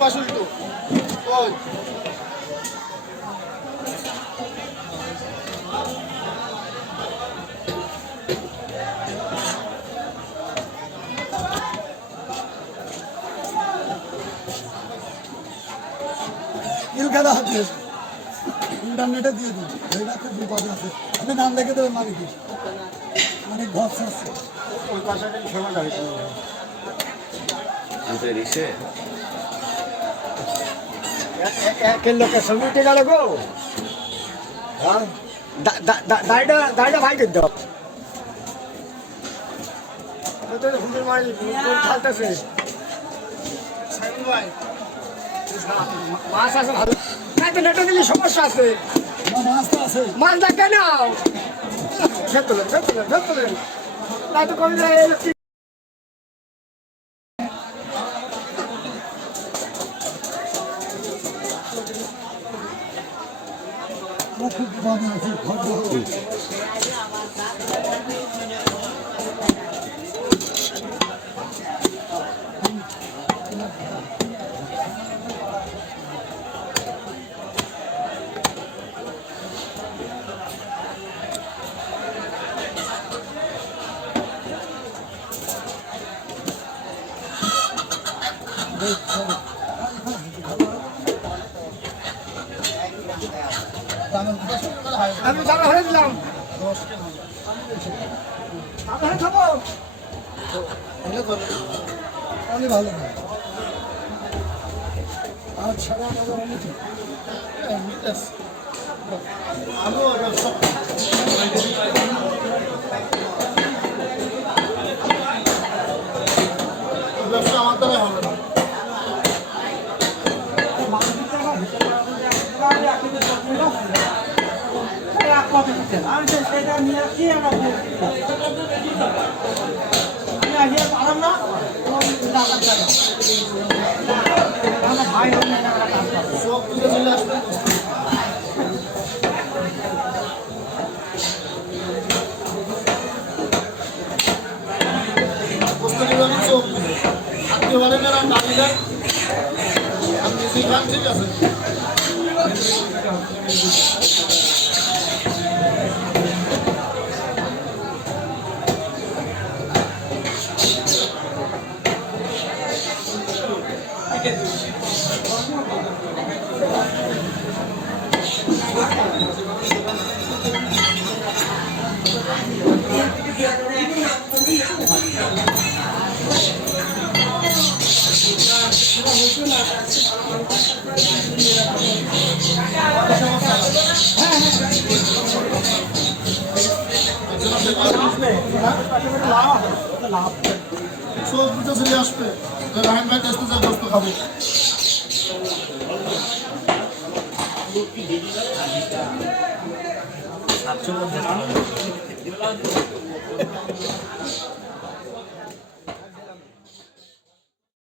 পাশে উল্টো খেলা হচ্ছে ইন্টারনেটে দিয়ে দিন এটা খুব বিপদ আছে আপনি নাম লিখে দেবেন মালিকের অনেক ভরসা আছে ওই পাশাটা সময় লাগে একের লোকের সঙ্গে উঠে গেল গো হ্যাঁ দাড়িটা ভাই কিন্তু হুজুর মারি খালতেছে মাছ আছে ভালো নেটে দিলে সমস্যা আছে মাছ তো আছে মাছ দেখে নাও ফেলতলেন তাই তো কমে যায় খুব ভালো আছে আমি জানা হয়ে দিলাম খাবো ভালো না আর ছাড়া ব্যবসা আমার দ্বারা হবে না সেটা নিয়ে কি আমরা পারলাম না ভাই সব তুলে চলে আসবে আত্মীয় বাড়ি না গাড়ি দেয় আপনি সেখান ঠিক আছে সব দুটো ছেলে আসবে রাহেন ভাই আসতে যা বস্তু খাবো